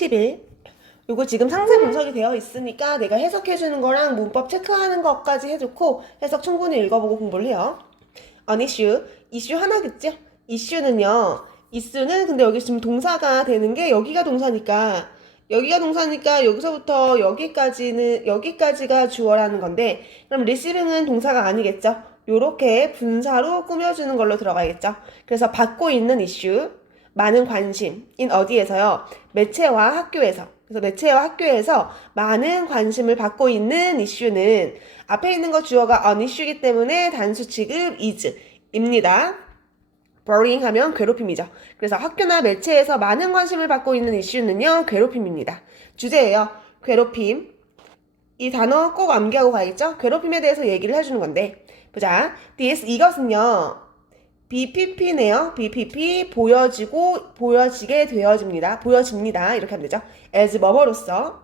11. 요거 지금 상세 분석이 되어 있으니까 내가 해석해주는 거랑 문법 체크하는 것까지 해놓고 해석 충분히 읽어보고 공부를 해요. An issue. 이슈 하나겠죠? 이슈는 근데 여기 지금 동사가 되는 게 여기가 동사니까 여기서부터 여기까지가 주어라는 건데 그럼 receiving은 동사가 아니겠죠? 요렇게 분사로 꾸며주는 걸로 들어가겠죠? 그래서 받고 있는 이슈, 많은 관심인 어디에서요? 매체와 학교에서. 그래서 매체와 학교에서 많은 관심을 받고 있는 이슈는 앞에 있는 거 주어가 an issue이기 때문에 단수 취급 is입니다. bullying 하면 괴롭힘이죠. 그래서 학교나 매체에서 많은 관심을 받고 있는 이슈는요, 괴롭힘입니다. 주제예요. 괴롭힘. 이 단어 꼭 암기하고 가야겠죠? 괴롭힘에 대해서 얘기를 해주는 건데. 보자. 이것은요, BPP네요. BPP, 보여지게 되어집니다. 보여집니다. 이렇게 하면 되죠. as 뭐뭐로서.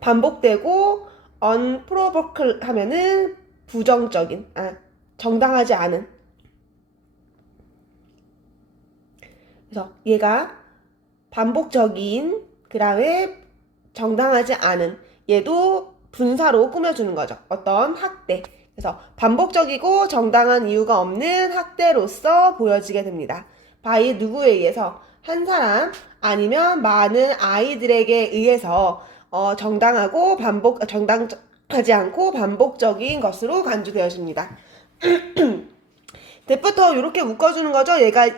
반복되고, unprovoked 하면은 정당하지 않은. 그래서 얘가 반복적인, 그 다음에 정당하지 않은, 얘도 분사로 꾸며주는 거죠. 어떤 학대. 그래서 반복적이고 정당한 이유가 없는 학대로서 보여지게 됩니다. by 누구에 의해서? 한 사람 아니면 많은 아이들에게 의해서 정당하지 않고 반복적인 것으로 간주되어집니다. 대부터 이렇게 묶어주는 거죠. 얘가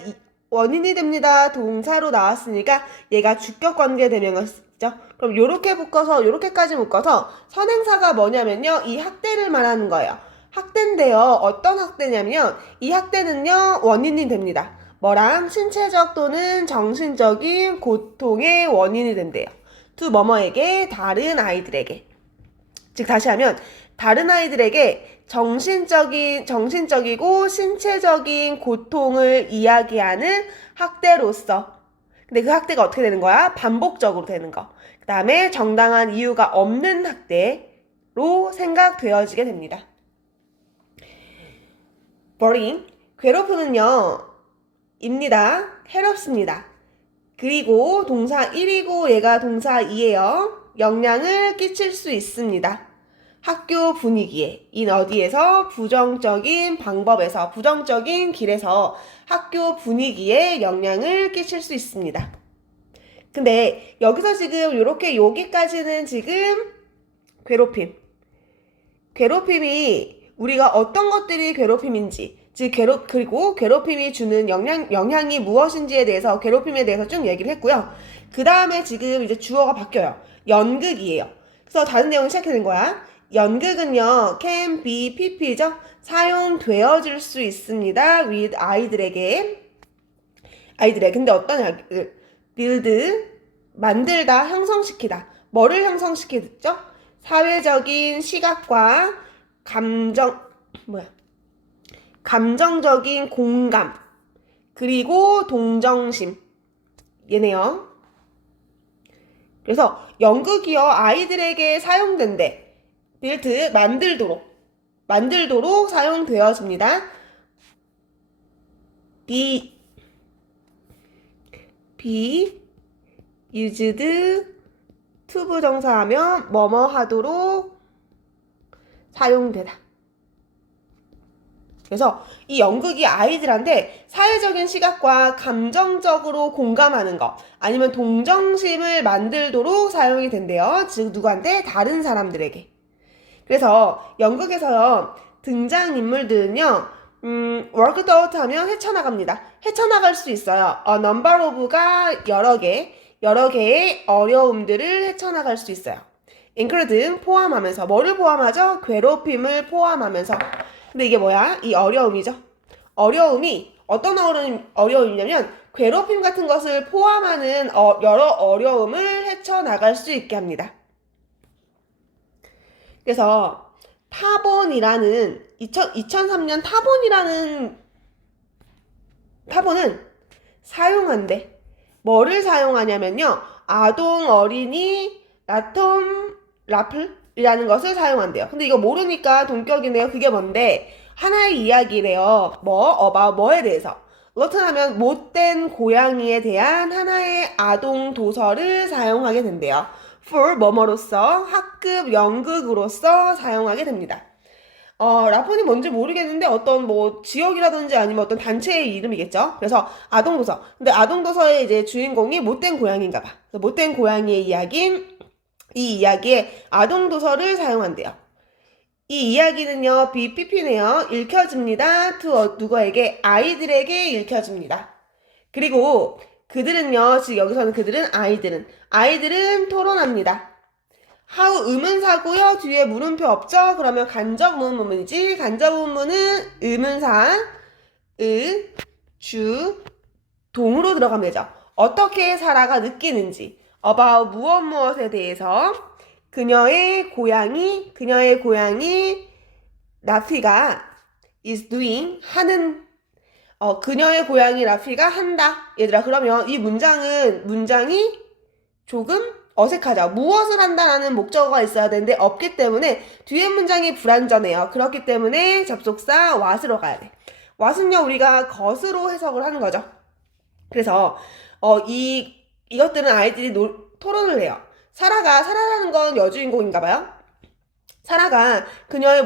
원인이 됩니다. 동사로 나왔으니까 얘가 주격 관계 대명사죠. 그럼 요렇게까지 묶어서 선행사가 뭐냐면요. 이 학대를 말하는 거예요. 학대인데요. 어떤 학대냐면 이 학대는요. 원인이 됩니다. 뭐랑 신체적 또는 정신적인 고통의 원인이 된대요. 뭐뭐에게 다른 아이들에게. 즉 다시 하면 다른 아이들에게 정신적이고 신체적인 고통을 이야기하는 학대로서. 근데 그 학대가 어떻게 되는 거야? 반복적으로 되는 거. 그 다음에 정당한 이유가 없는 학대로 생각되어지게 됩니다. bullying, 괴롭힘은요, 입니다. 해롭습니다. 그리고 동사 1이고 얘가 동사 2예요. 영향을 끼칠 수 있습니다. 학교 분위기에, 어디에서? 부정적인 방법에서, 부정적인 길에서 학교 분위기에 영향을 끼칠 수 있습니다. 근데 여기서 지금 여기까지는 지금 괴롭힘이 우리가 어떤 것들이 괴롭힘인지, 그리고 괴롭힘이 주는 영향이 무엇인지에 대해서, 괴롭힘에 대해서 쭉 얘기를 했고요. 그 다음에 지금 이제 주어가 바뀌어요. 연극이에요. 그래서 다른 내용이 시작되는 거야. 연극은요, can be pp죠? 사용되어질 수 있습니다. with 아이들에게. 근데 어떤 build, 만들다, 형성시키다. 뭐를 형성시키죠? 사회적인 시각과 감정적인 공감, 그리고 동정심. 얘네요. 그래서 연극이요, 아이들에게 사용된대. build, 만들도록 사용되어집니다. be used, to 부정사하면 뭐뭐 하도록 사용되다. 그래서 이 연극이 아이들한테 사회적인 시각과 감정적으로 공감하는 거, 아니면 동정심을 만들도록 사용이 된대요. 즉 누구한테? 다른 사람들에게. 그래서 연극에서요, 등장인물들은요, worked out 하면 헤쳐나갑니다. 헤쳐나갈 수 있어요. number of가 여러 개의 어려움들을 헤쳐나갈 수 있어요. include 포함하면서. 뭐를 포함하죠? 괴롭힘을 포함하면서. 근데 이게 뭐야? 이 어려움이죠. 어려움이 어떤 어려움이냐면 괴롭힘 같은 것을 포함하는 여러 어려움을 헤쳐나갈 수 있게 합니다. 그래서 2003년 타본은 사용한대. 뭐를 사용하냐면요. 아동, 어린이, 라플이라는 것을 사용한대요. 근데 이거 모르니까 동격이네요. 그게 뭔데? 하나의 이야기래요. 뭐에 대해서? 러튼하면 못된 고양이에 대한 하나의 아동 도서를 사용하게 된대요. for 뭐뭐로서 학급 연극으로서 사용하게 됩니다. 라폰이 뭔지 모르겠는데 어떤 뭐 지역이라든지 아니면 어떤 단체의 이름이겠죠. 그래서 아동도서. 근데 아동도서의 이제 주인공이 못된 고양이인가 봐. 못된 고양이의 이야기인 이 이야기에 아동도서를 사용한대요. 이 이야기는요, BPP네요. 읽혀집니다. to 누구에게? 아이들에게 읽혀집니다. 그리고 그들은요, 지금 여기서는 그들은 아이들은 토론합니다. how 의문사고요. 뒤에 물음표 없죠? 그러면 간접 의문문이지. 간접 의문문은 의문사, 주, 동으로 들어가면 되죠. 어떻게 사라가 느끼는지, about 무엇에 대해서 그녀의 고양이 라피가 is doing 하는 그녀의 고양이 라피가 한다. 얘들아, 그러면 이 문장이 조금 어색하죠. 무엇을 한다라는 목적어가 있어야 되는데 없기 때문에 뒤에 문장이 불완전해요. 그렇기 때문에 접속사 what으로 가야 돼. what은요, 우리가 것으로 해석을 하는 거죠. 그래서 이것들은 아이들이 토론을 해요. 사라라는 건 여주인공인가 봐요. 사라가 그녀의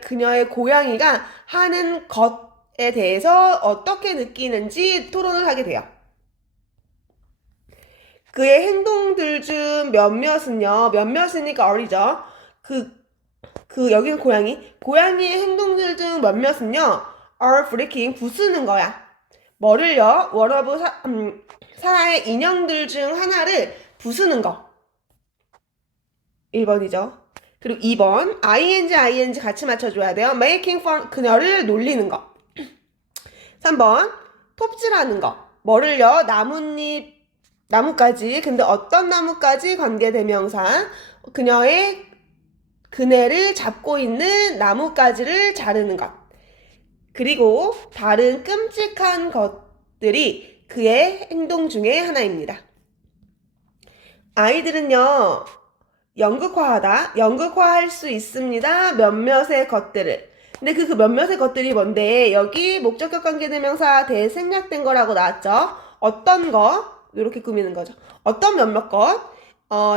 그녀의 고양이가 하는 것에 대해서 어떻게 느끼는지 토론을 하게 돼요. 그의 행동들 중 몇몇이니까 어리죠. 여기는 고양이의 행동들 중 몇몇은요, are freaking 부수는 거야. 뭐를요? 원어브 사라의 인형들 중 하나를 부수는 거. 1번이죠. 그리고 2번, ing 같이 맞춰줘야 돼요. making fun, 그녀를 놀리는 거. 3번, 톱질하는 거. 뭐를요? 나무까지. 근데 어떤 나무까지? 관계대명사. 그네를 잡고 있는 나뭇가지를 자르는 것. 그리고 다른 끔찍한 것들이 그의 행동 중에 하나입니다. 아이들은요, 연극화할 수 있습니다. 몇몇의 것들을. 근데 그 몇몇의 것들이 뭔데? 여기 목적격 관계대명사 대생략된 거라고 나왔죠? 어떤 거? 이렇게 꾸미는 거죠. 어떤 몇몇 것?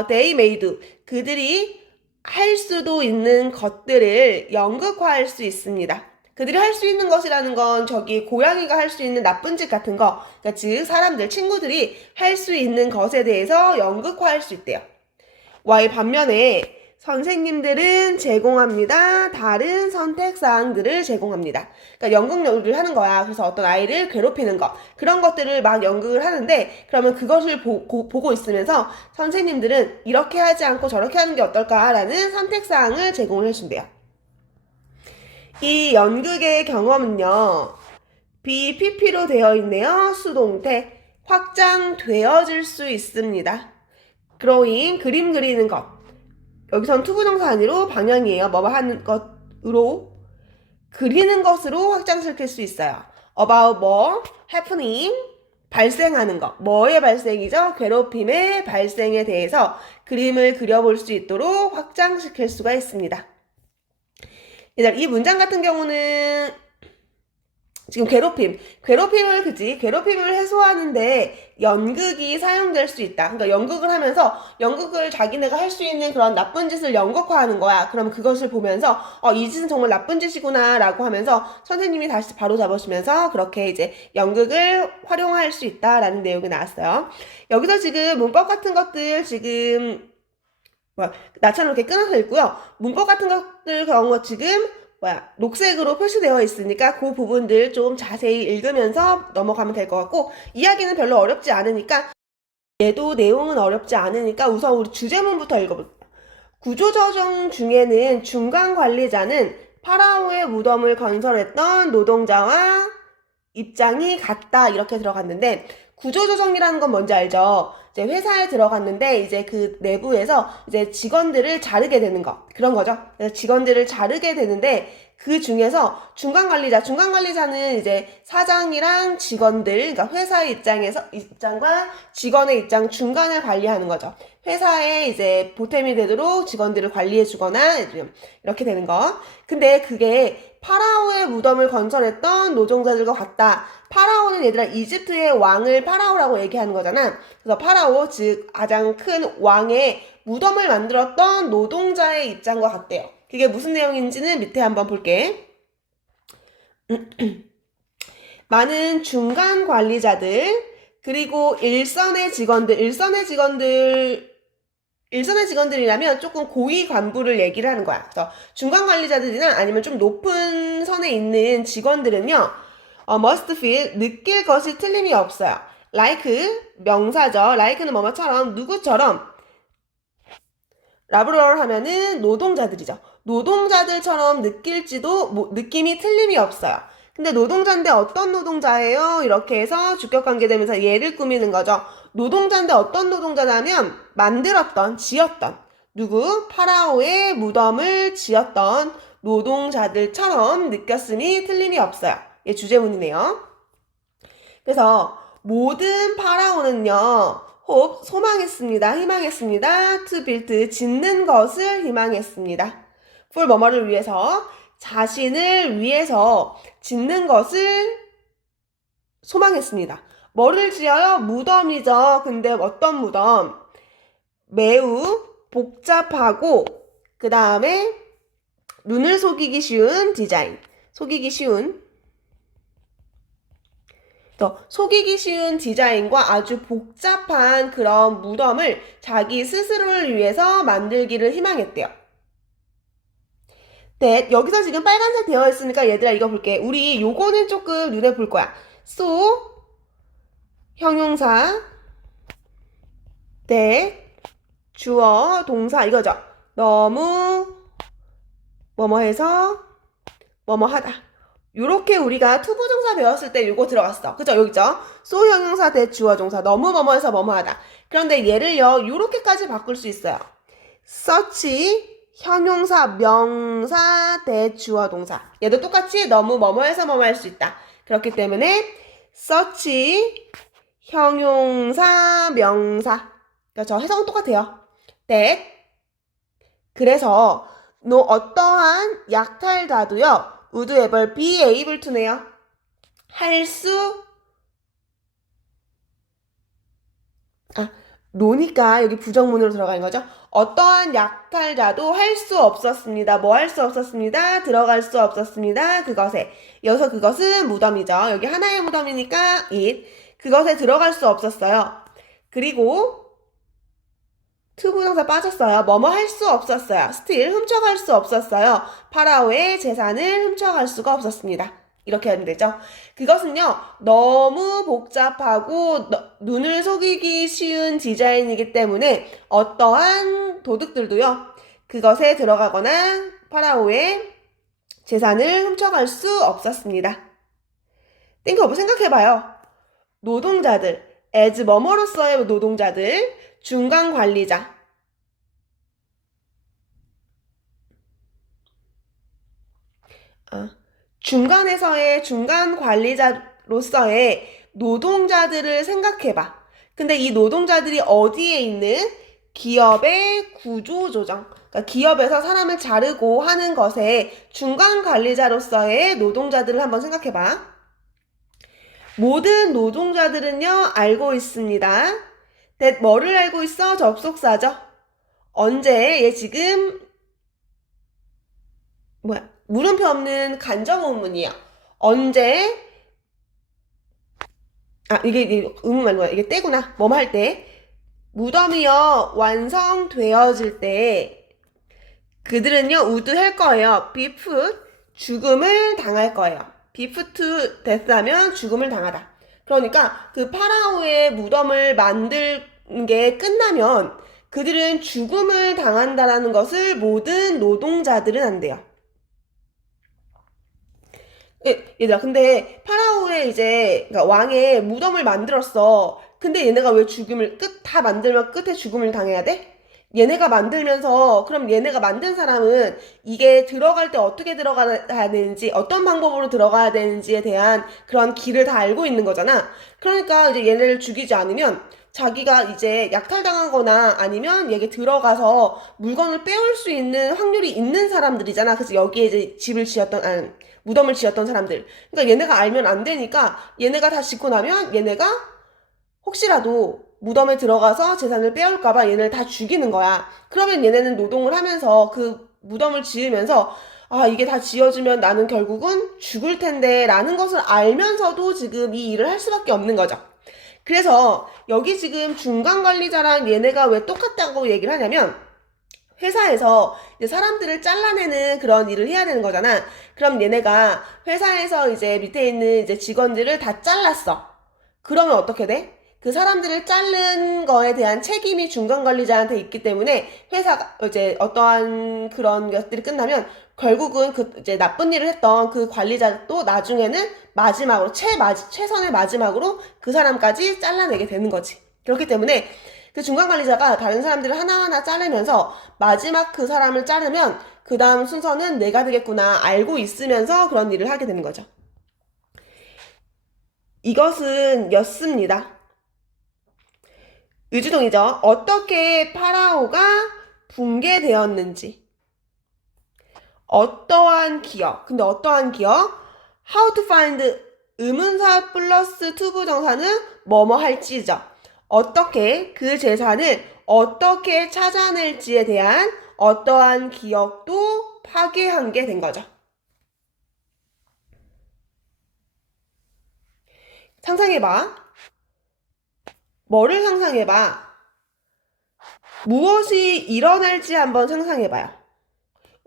they may do. 그들이 할 수도 있는 것들을 연극화할 수 있습니다. 그들이 할 수 있는 것이라는 건 저기 고양이가 할 수 있는 나쁜 짓 같은 거, 그러니까 즉 사람들, 친구들이 할 수 있는 것에 대해서 연극화할 수 있대요. 반면에 선생님들은 제공합니다. 다른 선택사항들을 제공합니다. 그러니까 연극을 하는 거야. 그래서 어떤 아이를 괴롭히는 거, 그런 것들을 막 연극을 하는데, 그러면 그것을 보고 있으면서 선생님들은 이렇게 하지 않고 저렇게 하는 게 어떨까라는 선택사항을 제공을 해준대요. 이 연극의 경험은요, BPP로 되어 있네요. 수동태. 확장되어질 수 있습니다. growing, 그림 그리는 것. 여기선 투부정사 아니로 방향이에요. 뭐 하는 것으로, 그리는 것으로 확장시킬 수 있어요. about 뭐, happening, 발생하는 것. 뭐의 발생이죠? 괴롭힘의 발생에 대해서 그림을 그려볼 수 있도록 확장시킬 수가 있습니다. 이 문장 같은 경우는 지금 괴롭힘을 해소하는데 연극이 사용될 수 있다. 그러니까 연극을 하면서 연극을 자기네가 할 수 있는 그런 나쁜 짓을 연극화하는 거야. 그럼 그것을 보면서 이 짓은 정말 나쁜 짓이구나 라고 하면서 선생님이 다시 바로 잡으시면서 그렇게 이제 연극을 활용할 수 있다라는 내용이 나왔어요. 여기서 지금 문법 같은 것들 지금 나처럼 이렇게 끊어서 읽고요. 문법 같은 것들 경우 지금 녹색으로 표시되어 있으니까 그 부분들 좀 자세히 읽으면서 넘어가면 될 것 같고, 이야기는 별로 어렵지 않으니까, 얘도 내용은 어렵지 않으니까 우선 우리 주제문부터 읽어볼게요. 구조조정 중에는 중간 관리자는 파라오의 무덤을 건설했던 노동자와 입장이 같다 이렇게 들어갔는데, 구조조정이라는 건 뭔지 알죠? 이제 회사에 들어갔는데 이제 그 내부에서 이제 직원들을 자르게 되는 거, 그런 거죠. 그래서 직원들을 자르게 되는데 그 중에서 중간관리자는 이제 사장이랑 직원들, 그러니까 회사의 입장과 직원의 입장 중간을 관리하는 거죠. 회사에 이제 보탬이 되도록 직원들을 관리해주거나 이렇게 되는 거. 근데 그게 파라오의 무덤을 건설했던 노동자들과 같다. 파라오는 얘들아 이집트의 왕을 파라오라고 얘기하는 거잖아. 그래서 파라오 즉 가장 큰 왕의 무덤을 만들었던 노동자의 입장과 같대요. 그게 무슨 내용인지는 밑에 한번 볼게. 많은 중간 관리자들 그리고 일선의 직원들이라면 조금 고위 간부를 얘기를 하는 거야. 그래서 중간 관리자들이나 아니면 좀 높은 선에 있는 직원들은요, must feel, 느낄 것이 틀림이 없어요. like, 명사죠. like는 뭐뭐처럼, 누구처럼. 라브럴 하면은 노동자들이죠. 노동자들처럼 느낄지도 느낌이 틀림이 없어요. 근데 노동자인데 어떤 노동자예요? 이렇게 해서 주격관계되면서 얘를 꾸미는 거죠. 노동자인데 어떤 노동자냐면 만들었던, 지었던 누구? 파라오의 무덤을 지었던 노동자들처럼 느꼈음이 틀림이 없어요. 얘 주제문이네요. 그래서 모든 파라오는요. hope, 소망했습니다. 희망했습니다. to build, 짓는 것을 희망했습니다. for 뭐뭐를 위해서, 자신을 위해서 짓는 것을 소망했습니다. 뭐를 지어요? 무덤이죠. 근데 어떤 무덤? 매우 복잡하고 그 다음에 눈을 속이기 쉬운 디자인. 속이기 쉬운 디자인과 아주 복잡한 그런 무덤을 자기 스스로를 위해서 만들기를 희망했대요. 네, 여기서 지금 빨간색 되어 있으니까 얘들아 이거 볼게. 우리 요거는 조금 눈에 볼 거야. so, 형용사, that, 주어, 동사 이거죠. 너무 뭐뭐 해서 뭐뭐 하다. 요렇게 우리가 투부정사 배웠을 때 요거 들어갔어. 그죠? 여기죠? so 형용사 대 주어 동사 너무 뭐뭐해서 뭐뭐하다. 그런데 얘를요 요렇게까지 바꿀 수 있어요. such 형용사 명사 대 주어 동사 얘도 똑같이 너무 뭐뭐해서 뭐뭐할 수 있다. 그렇기 때문에 such 형용사 명사 저 해석은 똑같아요. that 그래서 no 어떠한 약탈자도요 would ever be able to네요. 노니까 여기 부정문으로 들어가는 거죠. 어떠한 약탈자도 할 수 없었습니다. 뭐 할 수 없었습니다. 들어갈 수 없었습니다. 그것에. 여기서 그것은 무덤이죠. 여기 하나의 무덤이니까 it. 그것에 들어갈 수 없었어요. 그리고 투부정사 빠졌어요. 뭐뭐 할 수 없었어요. still 훔쳐갈 수 없었어요. 파라오의 재산을 훔쳐갈 수가 없었습니다. 이렇게 하면 되죠. 그것은요. 너무 복잡하고 눈을 속이기 쉬운 디자인이기 때문에 어떠한 도둑들도요. 그것에 들어가거나 파라오의 재산을 훔쳐갈 수 없었습니다. think of 생각해봐요. 노동자들, as 뭐뭐로서의 노동자들, 중간 관리자. 중간에서의 중간 관리자로서의 노동자들을 생각해봐. 근데 이 노동자들이 어디에 있는? 기업의 구조조정. 그러니까 기업에서 사람을 자르고 하는 것에 중간 관리자로서의 노동자들을 한번 생각해봐. 모든 노동자들은요, 알고 있습니다. that 뭐를 알고 있어? 접속사죠. 언제? 얘 지금 물음표 없는 간접 의문이야. 언제? 이게 의문 말고 이게 때구나. 뭐뭐 할 때. 무덤이요 완성되어질 때 그들은요 would 할 거예요. be put 죽음을 당할 거예요. be put to death 하면 죽음을 당하다. 그러니까 그 파라오의 무덤을 만든 게 끝나면 그들은 죽음을 당한다라는 것을 모든 노동자들은 안돼요. 얘들아 근데 파라오의 그러니까 왕의 무덤을 만들었어. 근데 얘네가 왜 죽음을 다 만들면 끝에 죽음을 당해야 돼? 얘네가 만들면서 그럼 얘네가 만든 사람은 이게 들어갈 때 어떻게 들어가야 되는지 어떤 방법으로 들어가야 되는지에 대한 그런 길을 다 알고 있는 거잖아. 그러니까 이제 얘네를 죽이지 않으면 자기가 이제 약탈당하거나 아니면 여기 들어가서 물건을 빼올 수 있는 확률이 있는 사람들이잖아. 그래서 여기에 이제 집을 지었던, 무덤을 지었던 사람들. 그러니까 얘네가 알면 안 되니까 얘네가 다 짓고 나면 얘네가 혹시라도 무덤에 들어가서 재산을 빼올까봐 얘네를 다 죽이는 거야. 그러면 얘네는 노동을 하면서 그 무덤을 지으면서 아, 이게 다 지어지면 나는 결국은 죽을 텐데 라는 것을 알면서도 지금 이 일을 할 수밖에 없는 거죠. 그래서 여기 지금 중간관리자랑 얘네가 왜 똑같다고 얘기를 하냐면 회사에서 이제 사람들을 잘라내는 그런 일을 해야 되는 거잖아. 그럼 얘네가 회사에서 이제 밑에 있는 이제 직원들을 다 잘랐어. 그러면 어떻게 돼? 그 사람들을 자른 거에 대한 책임이 중간관리자한테 있기 때문에 회사가 이제 어떠한 그런 것들이 끝나면 결국은 그 이제 나쁜 일을 했던 그 관리자도 나중에는 마지막으로 최선의 마지막으로 그 사람까지 잘라내게 되는 거지. 그렇기 때문에 그 중간관리자가 다른 사람들을 하나하나 자르면서 마지막 그 사람을 자르면 그 다음 순서는 내가 되겠구나 알고 있으면서 그런 일을 하게 되는 거죠. 이것은 였습니다. 의주동이죠. 어떻게 파라오가 붕괴되었는지. 어떠한 기억. 근데 어떠한 기억? How to find 의문사 플러스 투부정사는 뭐뭐 할지죠. 어떻게 그 재산을 어떻게 찾아낼지에 대한 어떠한 기억도 파괴한 게 된 거죠. 상상해봐. 뭐를 상상해봐? 무엇이 일어날지 한번 상상해봐요.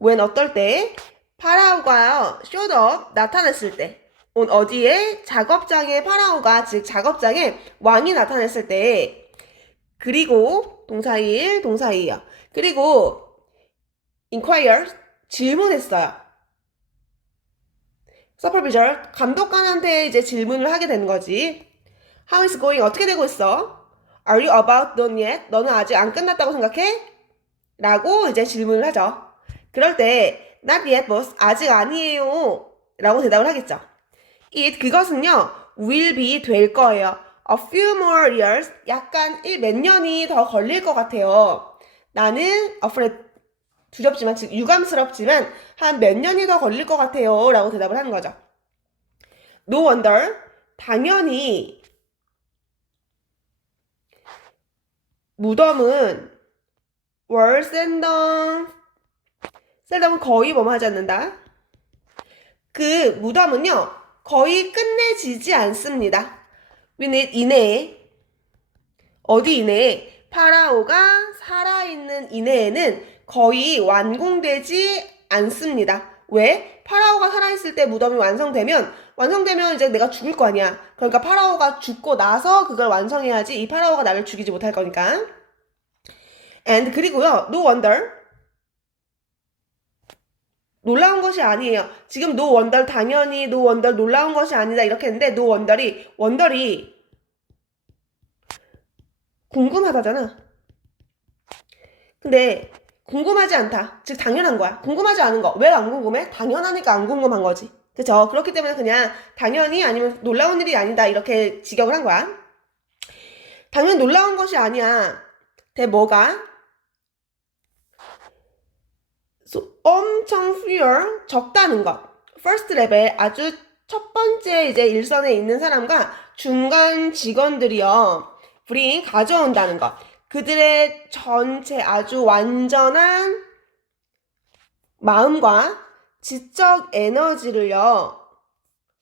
when 어떨 때? 파라오가 showed up, 나타났을 때. 어디에? 작업장에 파라오가, 즉 작업장에 왕이 나타났을 때. 그리고 동사 1, 동사 2요. 그리고 inquire, 질문했어요. supervisor, 감독관한테 이제 질문을 하게 되는 거지. How is going? 어떻게 되고 있어? Are you about done yet? 너는 아직 안 끝났다고 생각해? 라고 이제 질문을 하죠. 그럴 때 not yet boss, 아직 아니에요 라고 대답을 하겠죠. 그것은요 will be 될 거예요. A few more years, 약간 몇 년이 더 걸릴 것 같아요. 나는 afraid, 두렵지만 즉 유감스럽지만 한 몇 년이 더 걸릴 것 같아요 라고 대답을 하는 거죠. No wonder, 당연히 무덤은 were 셀덤은 거의 뭐뭐 하지 않는다. 그 무덤은요 거의 끝내지지 않습니다. 이내에 어디 이내에? 파라오가 살아있는 이내에는 거의 완공되지 않습니다. 왜? 파라오가 살아있을 때 무덤이 완성되면 이제 내가 죽을 거 아니야. 그러니까 파라오가 죽고 나서 그걸 완성해야지 이 파라오가 나를 죽이지 못할 거니까. and 그리고요 no wonder, 놀라운 것이 아니에요. 지금 no wonder 당연히 no wonder 놀라운 것이 아니다 이렇게 했는데 no wonder이 궁금하다잖아. 근데 궁금하지 않다. 즉 당연한 거야. 궁금하지 않은 거. 왜 안 궁금해? 당연하니까 안 궁금한 거지. 그쵸? 그렇기 때문에 그냥 당연히 아니면 놀라운 일이 아니다 이렇게 직역을 한 거야. 당연히 놀라운 것이 아니야. 뭐가? 엄청 fewer, 적다는 것. first level, 아주 첫 번째 이제 일선에 있는 사람과 중간 직원들이요. bring, 가져온다는 것. 그들의 전체 아주 완전한 마음과 지적 에너지를요.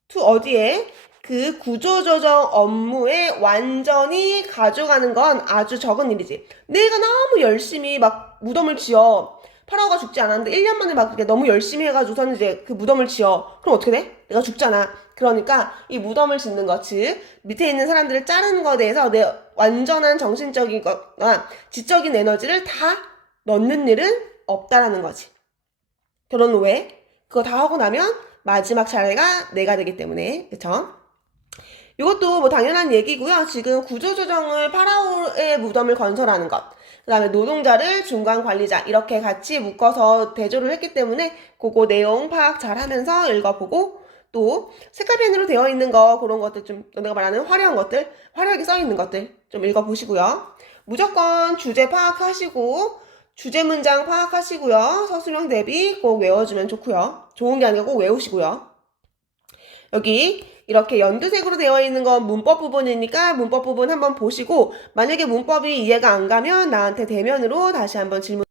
to 어디에? 그 구조조정 업무에 완전히 가져가는 건 아주 적은 일이지. 내가 너무 열심히 막 무덤을 지어. 파라오가 죽지 않았는데 1년 만에 막 너무 열심히 해가지고서는 이제 그 무덤을 지어. 그럼 어떻게 돼? 내가 죽잖아. 그러니까 이 무덤을 짓는 것, 즉 밑에 있는 사람들을 자르는 것에 대해서 내 완전한 정신적인 것과 지적인 에너지를 다 넣는 일은 없다라는 거지. 결혼은 왜? 그거 다 하고 나면 마지막 차례가 내가 되기 때문에. 그쵸? 이것도 뭐 당연한 얘기고요. 지금 구조조정을 파라오의 무덤을 건설하는 것. 그 다음에 노동자를 중간 관리자 이렇게 같이 묶어서 대조를 했기 때문에 그거 내용 파악 잘 하면서 읽어보고 또 색깔펜으로 되어 있는 거 그런 것들 좀 내가 말하는 화려한 것들 화려하게 써 있는 것들 좀 읽어보시고요. 무조건 주제 파악하시고 주제 문장 파악하시고요. 서술형 대비 꼭 외워주면 좋고요. 좋은 게 아니고 꼭 외우시고요. 여기 이렇게 연두색으로 되어 있는 건 문법 부분이니까 문법 부분 한번 보시고 만약에 문법이 이해가 안 가면 나한테 대면으로 다시 한번 질문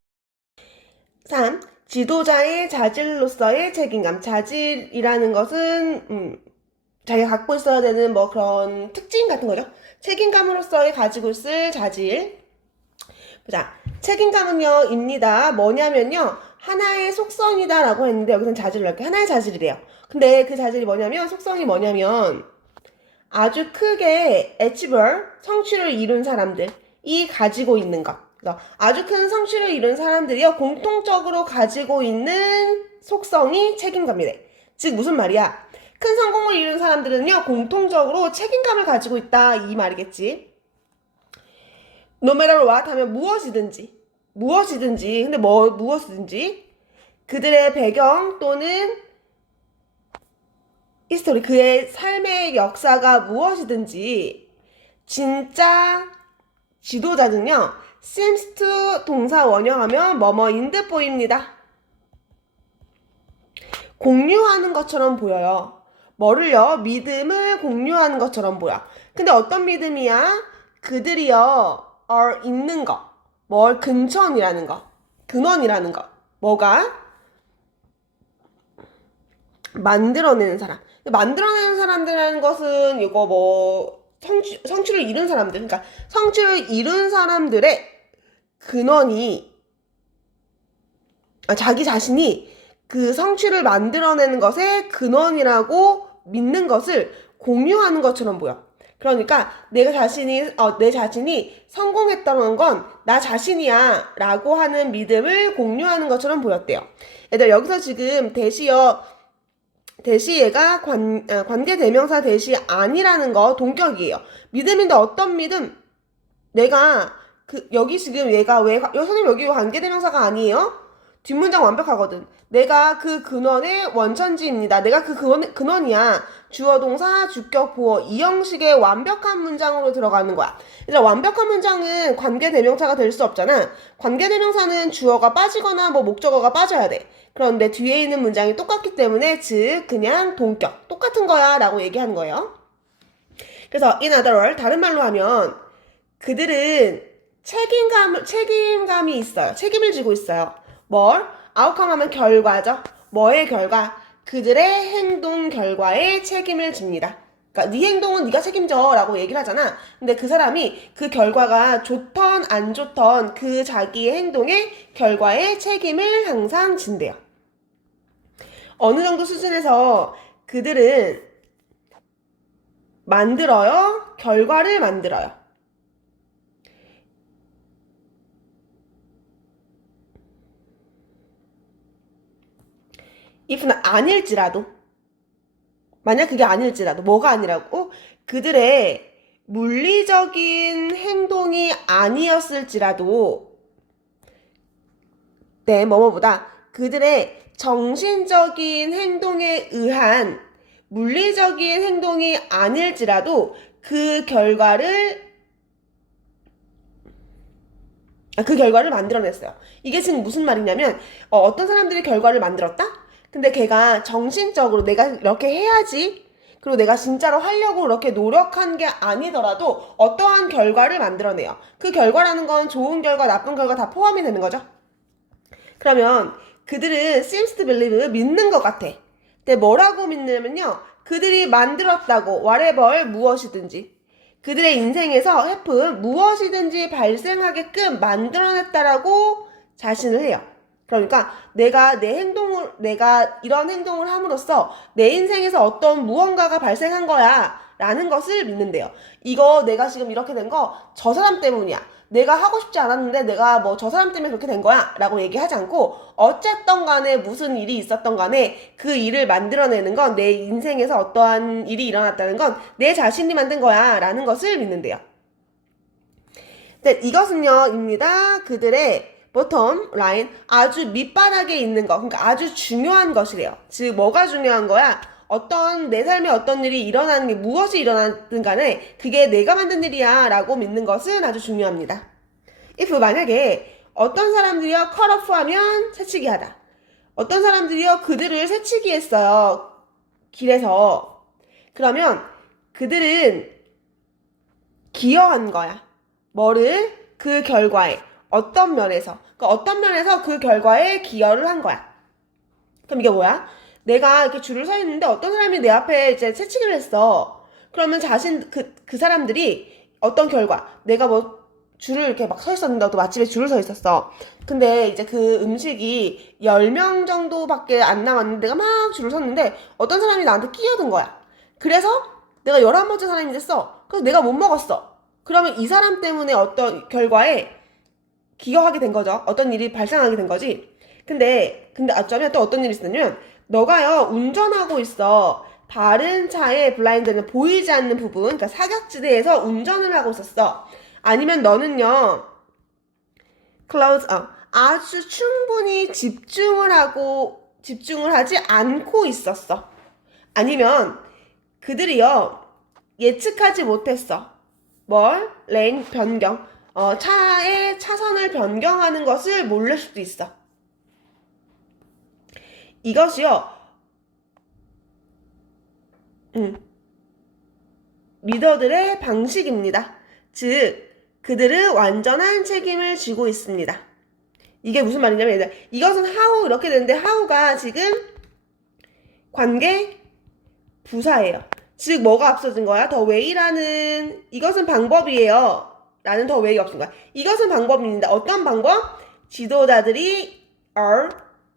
3. 지도자의 자질로서의 책임감. 자질이라는 것은 자기가 갖고 있어야 되는 뭐 그런 특징 같은 거죠. 책임감으로서의 가지고 있을 자질. 보자. 책임감은요, 입니다. 뭐냐면요, 하나의 속성이다 라고 했는데 여기서는 자질을 이렇게 하나의 자질이래요. 근데 그 자질이 뭐냐면, 속성이 뭐냐면 아주 크게 achieve, 성취를 이룬 사람들이 가지고 있는 것. 그래서 아주 큰 성취를 이룬 사람들이요, 공통적으로 가지고 있는 속성이 책임감이래. 즉 무슨 말이야? 큰 성공을 이룬 사람들은요, 공통적으로 책임감을 가지고 있다 이 말이겠지. No matter what 하면 무엇이든지 근데 무엇이든지 그들의 배경 또는 히스토리 그의 삶의 역사가 무엇이든지 진짜 지도자는요 seems to 동사 원형하면 뭐뭐인 듯 보입니다. 공유하는 것처럼 보여요. 뭐를요? 믿음을 공유하는 것처럼 보여. 근데 어떤 믿음이야? 그들이요 있는 거, 뭘 근천이라는 거, 근원이라는 거, 뭐가 만들어내는 사람. 만들어내는 사람들이라는 것은 이거 뭐 성취를 이룬 사람들, 그러니까 성취를 이룬 사람들의 근원이 자기 자신이 그 성취를 만들어내는 것의 근원이라고 믿는 것을 공유하는 것처럼 보여. 그러니까 내 자신이 성공했다는 건 나 자신이야 라고 하는 믿음을 공유하는 것처럼 보였대요. 얘들 여기서 지금 대시얘가 관계대명사 대시 아니라는 거 동격이에요. 믿음인데 어떤 믿음? 내가 여기 지금 얘가 선생님 여기 관계대명사가 아니에요? 뒷문장 완벽하거든. 내가 그 근원의 원천지입니다. 내가 그 근원이야. 주어, 동사, 주격, 보어 이 형식의 완벽한 문장으로 들어가는 거야. 얘들아, 완벽한 문장은 관계대명사가 될 수 없잖아. 관계대명사는 주어가 빠지거나 뭐 목적어가 빠져야 돼. 그런데 뒤에 있는 문장이 똑같기 때문에 즉 그냥 동격 똑같은 거야 라고 얘기하는 거예요. 그래서 in other words 다른 말로 하면 그들은 책임감이 있어요. 책임을 지고 있어요. 뭘? outcome 하면 결과죠. 뭐의 결과? 그들의 행동 결과에 책임을 집니다. 그러니까 네 행동은 네가 책임져 라고 얘기를 하잖아. 근데 그 사람이 그 결과가 좋던 안 좋던 그 자기의 행동의 결과에 책임을 항상 진대요. 어느 정도 수준에서 그들은 만들어요. 결과를 만들어요. if는 아닐지라도 만약 그게 아닐지라도 뭐가 아니라고? 그들의 물리적인 행동이 아니었을지라도 네, 뭐뭐보다 그들의 정신적인 행동에 의한 물리적인 행동이 아닐지라도 그 결과를 만들어냈어요. 이게 지금 무슨 말이냐면 어떤 사람들이 결과를 만들었다? 근데 걔가 정신적으로 내가 이렇게 해야지 그리고 내가 진짜로 하려고 이렇게 노력한 게 아니더라도 어떠한 결과를 만들어내요. 그 결과라는 건 좋은 결과, 나쁜 결과 다 포함이 되는 거죠. 그러면 그들은 seems to believe 믿는 것 같아. 근데 뭐라고 믿냐면요. 그들이 만들었다고 whatever 무엇이든지 그들의 인생에서 happen 무엇이든지 발생하게끔 만들어냈다라고 자신을 해요. 그러니까 내가 이런 행동을 함으로써 내 인생에서 어떤 무언가가 발생한 거야 라는 것을 믿는데요. 이거 내가 지금 이렇게 된 거 저 사람 때문이야. 내가 하고 싶지 않았는데 내가 뭐 저 사람 때문에 그렇게 된 거야 라고 얘기하지 않고 어쨌든 간에 무슨 일이 있었던 간에 그 일을 만들어내는 건 내 인생에서 어떠한 일이 일어났다는 건 내 자신이 만든 거야 라는 것을 믿는데요. 네, 이것은요 입니다. 그들의 bottom line 아주 밑바닥에 있는 거 그러니까 아주 중요한 것이래요. 즉 뭐가 중요한 거야? 내 삶에 어떤 일이 일어나는 게 무엇이 일어나든 간에 그게 내가 만든 일이야 라고 믿는 것은 아주 중요합니다. if 만약에 어떤 사람들이요 cut off 하면 새치기 하다. 어떤 사람들이요 그들을 새치기 했어요. 길에서. 그러면 그들은 기여한 거야. 뭐를? 그 결과에. 어떤 면에서. 그러니까 어떤 면에서 그 결과에 기여를 한 거야. 그럼 이게 뭐야? 내가 이렇게 줄을 서 있는데 어떤 사람이 내 앞에 이제 채찍을 했어. 그러면 그 사람들이 어떤 결과, 내가 뭐 줄을 이렇게 막 서 있었는데 또 맛집에 줄을 서 있었어. 근데 이제 그 음식이 10명 정도밖에 안 남았는데 내가 막 줄을 섰는데 어떤 사람이 나한테 끼어든 거야. 그래서 내가 11번째 사람이 됐어. 그래서 내가 못 먹었어. 그러면 이 사람 때문에 어떤 결과에 기여하게 된 거죠. 어떤 일이 발생하게 된 거지. 근데 어쩌면 또 어떤 일이 있었냐면 너가요 운전하고 있어. 다른 차의 블라인드는 보이지 않는 부분, 그러니까 사각지대에서 운전을 하고 있었어. 아니면 너는요 아주 충분히 집중을 하지 않고 있었어. 아니면 그들이요 예측하지 못했어. 레인 변경. 차의 차선을 변경하는 것을 모를 수도 있어. 이것이요, 리더들의 방식입니다. 즉, 그들은 완전한 책임을 지고 있습니다. 이게 무슨 말이냐면, 이것은 how 이렇게 되는데, how가 지금 관계 부사예요. 즉, 뭐가 앞서진 거야? the way라는, 이것은 방법이에요. 라는 더 웨이가 없은 거야. 이것은 방법입니다. 어떤 방법? 지도자들이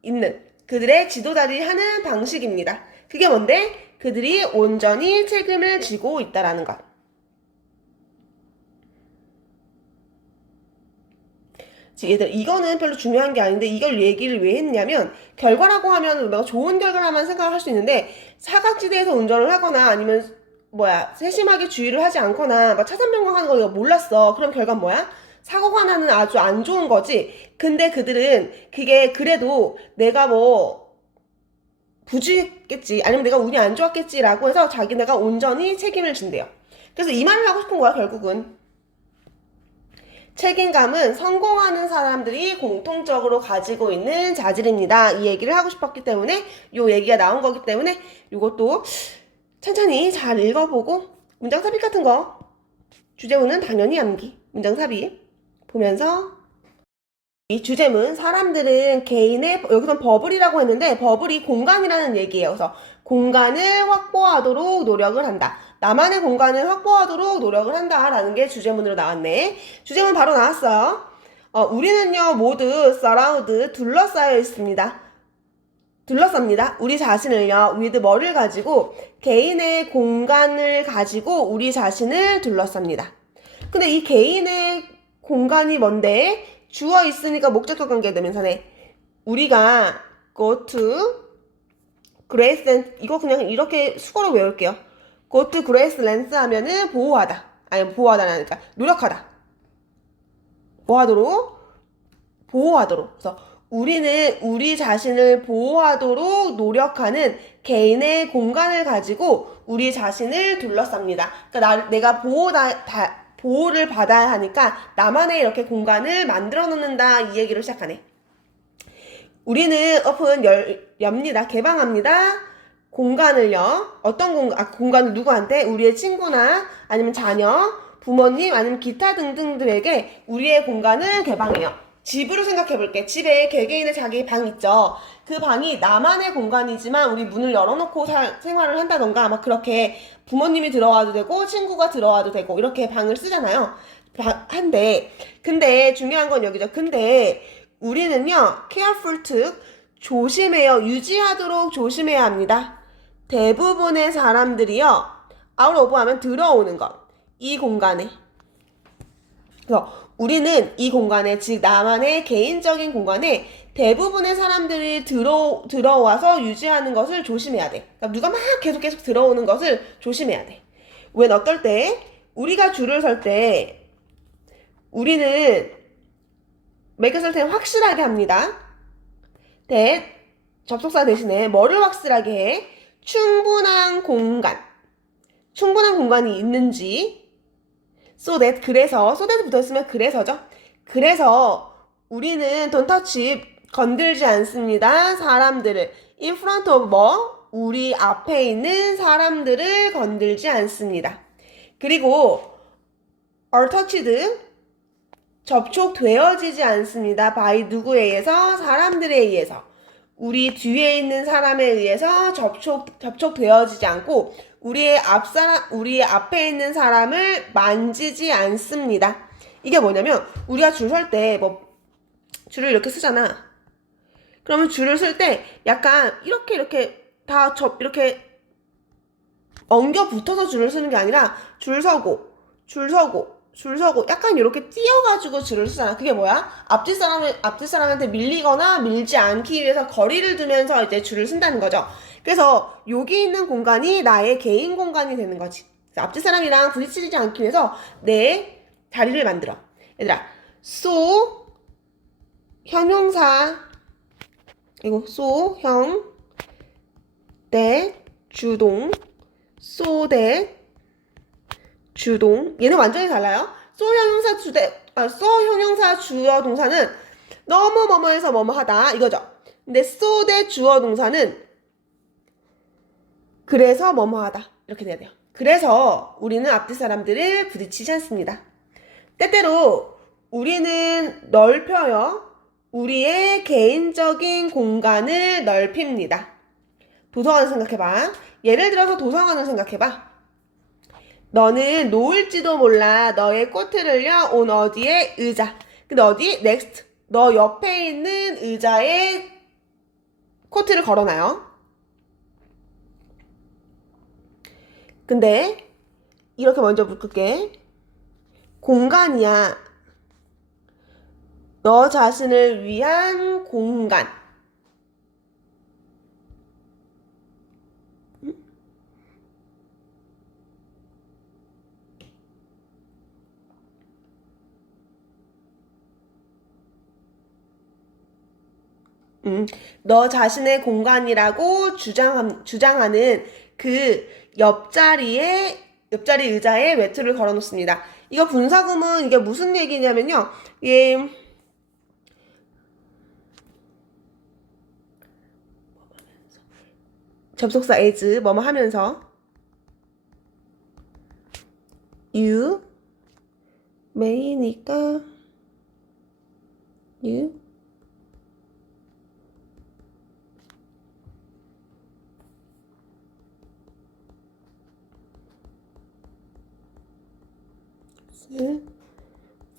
있는 그들의 지도자들이 하는 방식입니다. 그게 뭔데? 그들이 온전히 책임을 지고 있다라는 것. 얘들 이거는 별로 중요한 게 아닌데 이걸 얘기를 왜 했냐면 결과라고 하면 내가 좋은 결과라만 생각을 할 수 있는데 사각지대에서 운전을 하거나 아니면 세심하게 주의를 하지 않거나 막 차선 변경하는 거 내가 몰랐어. 그럼 결과는 뭐야? 사고가 나는 아주 안 좋은 거지. 근데 그들은 그게 그래도 내가 부주의했겠지 아니면 내가 운이 안 좋았겠지라고 해서 자기네가 온전히 책임을 진대요. 그래서 이 말을 하고 싶은 거야 결국은. 책임감은 성공하는 사람들이 공통적으로 가지고 있는 자질입니다. 이 얘기를 하고 싶었기 때문에 이 얘기가 나온 거기 때문에 이것도 천천히 잘 읽어보고 문장 삽입 같은 거 주제문은 당연히 암기 문장 삽입 보면서 이 주제문 사람들은 개인의 여기선 버블이라고 했는데 버블이 공간이라는 얘기예요. 그래서 공간을 확보하도록 노력을 한다. 나만의 공간을 확보하도록 노력을 한다라는 게 주제문으로 나왔네. 주제문 바로 나왔어요. 우리는요 모두 surround 둘러싸여 있습니다. 둘러쌉니다. 우리 자신을요 with 뭐를 가지고 개인의 공간을 가지고 우리 자신을 둘러쌉니다. 근데 이 개인의 공간이 뭔데? 주어 있으니까 목적격 관계대명사네. 우리가 go to graceland 이거 그냥 이렇게 수거로 외울게요. go to graceland 하면은 보호하다. 아니 보호하다라니까 노력하다. 보호하도록. 그래서 우리는 우리 자신을 보호하도록 노력하는 개인의 공간을 가지고 우리 자신을 둘러쌉니다. 그러니까 내가 보호를 받아야 하니까 나만의 이렇게 공간을 만들어 놓는다 이 얘기를 시작하네. 우리는 엽니다. 개방합니다. 공간을요. 어떤 공간을 누구한테? 우리의 친구나 아니면 자녀, 부모님 아니면 기타 등등들에게 우리의 공간을 개방해요. 집으로 생각해볼게. 집에 개개인의 자기 방 있죠. 그 방이 나만의 공간이지만 우리 문을 열어놓고 생활을 한다던가 막 그렇게 부모님이 들어와도 되고 친구가 들어와도 되고 이렇게 방을 쓰잖아요. 근데 중요한 건 여기죠. 근데 우리는요 careful to 조심해요. 유지하도록 조심해야 합니다. 대부분의 사람들이요 out of 하면 들어오는 것. 이 공간에. 그래서 우리는 이 공간에, 즉 나만의 개인적인 공간에 대부분의 사람들이 들어와서 유지하는 것을 조심해야 돼. 그러니까 누가 막 계속 들어오는 것을 조심해야 돼. 웬 어떨 때? 우리가 줄을 설 때 우리는 make certain 확실하게 합니다. 접속사 대신에 뭐를 확실하게 해? 충분한 공간이 있는지 so that 그래서 so that 붙어있으면 그래서죠. 그래서 우리는 don't touch 건들지 않습니다. 사람들을 in front of 뭐? 우리 앞에 있는 사람들을 건들지 않습니다. 그리고 are touched 접촉되어지지 않습니다. by 누구에 의해서? 사람들에 의해서. 우리 뒤에 있는 사람에 의해서 접촉되어지지 않고 우리의 앞에 있는 사람을 만지지 않습니다. 이게 뭐냐면 우리가 줄 설 때 뭐 줄을 이렇게 쓰잖아. 그러면 줄을 쓸 때 약간 이렇게 이렇게 엉겨 붙어서 줄을 쓰는 게 아니라 줄 서고 약간 이렇게 띄어가지고 줄을 쓰잖아. 그게 뭐야? 앞뒤 사람한테 밀리거나 밀지 않기 위해서 거리를 두면서 이제 줄을 쓴다는 거죠. 그래서 여기 있는 공간이 나의 개인 공간이 되는 거지. 앞뒤 사람이랑 부딪히지 않기 위해서 내 자리를 만들어. 얘들아, so 형용사 이거 so 형 that 주동 so that 주동 얘는 완전히 달라요. so 형용사 주어 동사는 너무 뭐뭐해서 뭐뭐 하다 이거죠. 근데 so that 주어 동사는 그래서 뭐뭐 하다 이렇게 돼야 돼요. 그래서 우리는 앞뒤 사람들을 부딪히지 않습니다. 때때로 우리는 넓혀요. 우리의 개인적인 공간을 넓힙니다. 도서관을 생각해봐. 예를 들어서 도서관을 생각해봐. 너는 놓을지도 몰라 너의 코트를요 온 어디에? 의자. 근데 어디? next. 너 옆에 있는 의자에 코트를 걸어놔요. 근데 이렇게 먼저 묶을게. 공간이야. 너 자신을 위한 공간. 너 자신의 공간이라고 주장하는 그 옆자리 의자에 외투를 걸어 놓습니다. 이거 분사구문 이게 무슨 얘기냐면요. 접속사 as 뭐뭐 하면서 you may니까 you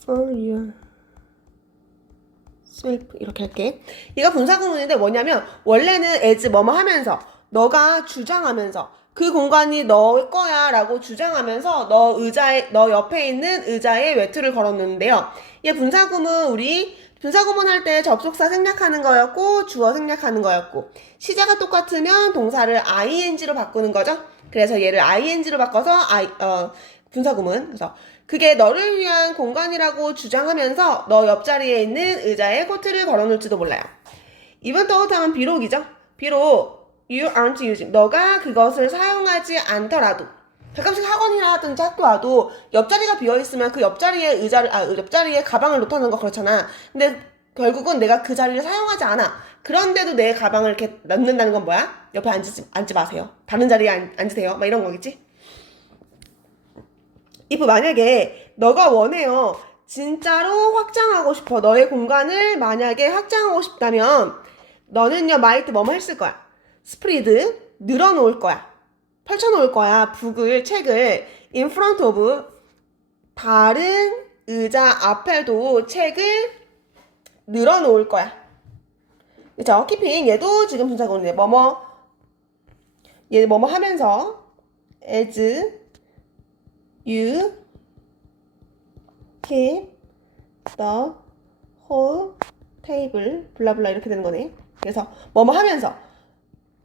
for yourself 이렇게 할게. 이거 분사구문인데 뭐냐면 원래는 as 뭐뭐 하면서 너가 주장하면서 그 공간이 너 거야 라고 주장하면서 너 옆에 있는 의자에 외투를 걸어놓는데요. 얘 우리 분사구문 할 때 접속사 생략하는 거였고 주어 생략하는 거였고 시제가 똑같으면 동사를 ing로 바꾸는 거죠. 그래서 얘를 ing로 바꿔서 분사구문. 그래서 그게 너를 위한 공간이라고 주장하면서 너 옆자리에 있는 의자에 코트를 걸어놓을지도 몰라요. 이번 또하면 비록이죠. 비록 you aren't using 너가 그것을 사용하지 않더라도 가끔씩 학원이나 하든지 학교 와도 옆자리가 비어있으면 그 옆자리에 옆자리에 가방을 놓다는 거 그렇잖아. 근데 결국은 내가 그 자리를 사용하지 않아. 그런데도 내 가방을 이렇게 넣는다는 건 뭐야? 옆에 앉지 마세요. 다른 자리에 앉으세요. 막 이런 거겠지? if 만약에 너가 원해요. 진짜로 확장하고 싶어. 너의 공간을 만약에 확장하고 싶다면 너는요 might 뭐뭐 했을 거야. 스프리드 늘어놓을 거야. 펼쳐놓을 거야. 책을 in front of 다른 의자 앞에도 책을 늘어놓을 거야. 그쵸? keeping 얘도 지금 분사구문이네. 얘 뭐뭐 하면서 as you keep the whole table 블라블라 이렇게 되는 거네. 그래서 뭐뭐 하면서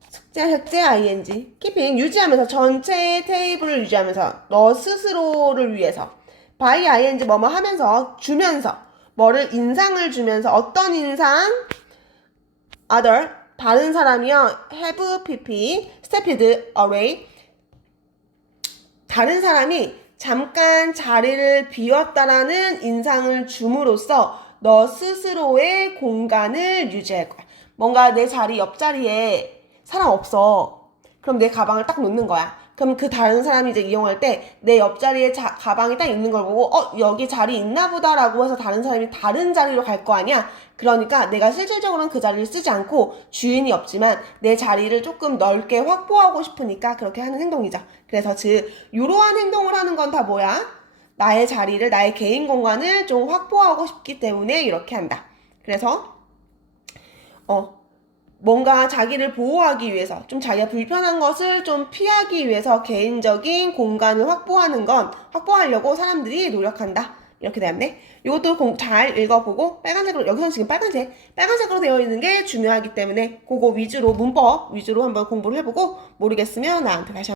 숙제 ing keeping 유지하면서 전체 테이블을 유지하면서 너 스스로를 위해서 by ing 뭐뭐 하면서 주면서 뭐를 인상을 주면서 어떤 인상? other 다른 사람이요. have pp, stepped away. 다른 사람이 잠깐 자리를 비웠다라는 인상을 줌으로써 너 스스로의 공간을 유지할 거야. 뭔가 내 자리 옆자리에 사람 없어. 그럼 내 가방을 딱 놓는 거야. 그럼 그 다른 사람이 이제 이용할 때 내 옆자리에 가방이 딱 있는 걸 보고 여기 자리 있나 보다라고 해서 다른 사람이 다른 자리로 갈 거 아니야. 그러니까 내가 실질적으로는 그 자리를 쓰지 않고 주인이 없지만 내 자리를 조금 넓게 확보하고 싶으니까 그렇게 하는 행동이죠. 그래서 즉 이러한 행동을 하는 건 다 뭐야? 나의 자리를, 나의 개인 공간을 좀 확보하고 싶기 때문에 이렇게 한다. 그래서 뭔가 자기를 보호하기 위해서, 좀 자기가 불편한 것을 좀 피하기 위해서 개인적인 공간을 확보하려고 사람들이 노력한다. 이렇게 되었네. 이것도 잘 읽어보고 빨간색으로, 여기서는 지금 빨간색으로 되어 있는 게 중요하기 때문에 그거 위주로, 문법 위주로 한번 공부를 해보고 모르겠으면 나한테 다시